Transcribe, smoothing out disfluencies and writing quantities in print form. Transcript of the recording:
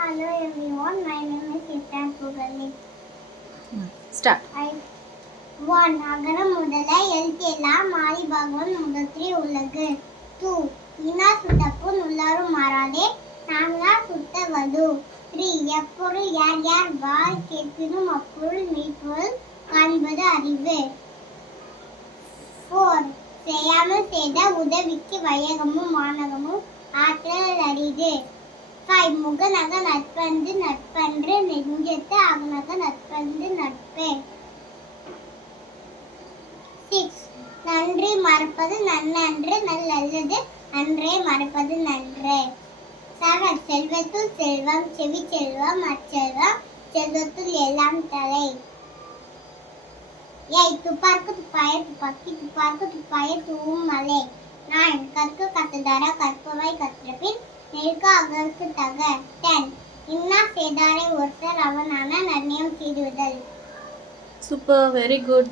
Hello everyone, my name is Ifran Pugali. Start. One, அகரம் முதல எழுத்தெல்லாம் ஆதிபகவன் முதற்றி உலகு. 2, இன்னா சுட்டப்புண் உள்ளாரும் மாறாதே நாங்களா சுட்டவது. 3, எப்பொருள் யார் யார் வாய் கேட்பினும் அப்பொருள் மெய்ப்பொருள் காண்பது அறிவு. 4, செய்யாமல் செய்த உதவிக்கு வையகமும் வானகமும் ஆற்றல் அரிது. 5, முகநக நட்பன்று நட்பன்று நெஞ்சத்து அகநக நட்பன்று நட்பே. 6, நன்றி மறப்பது நன்னன்று நல்லது அன்றே மறப்பது நன்று. 7, செல்வத்துள் செல்வம் செவி செல்வம் அச்செல்வம் செல்வத்துள் எல்லாம் தலை. 8, துப்பார்க்கு துப்பாய துப்பாக்கி துப்பார்க்கு துப்பாய தூவும் மலை. 9, கற்கு கத்துதர கற்பவை கற்றபின் நெருக்க அகற்கு தக. 10, இன்னா செய்தாரை ஒருத்தர் அவனான நன்னயம் தீருதல். Super, very good.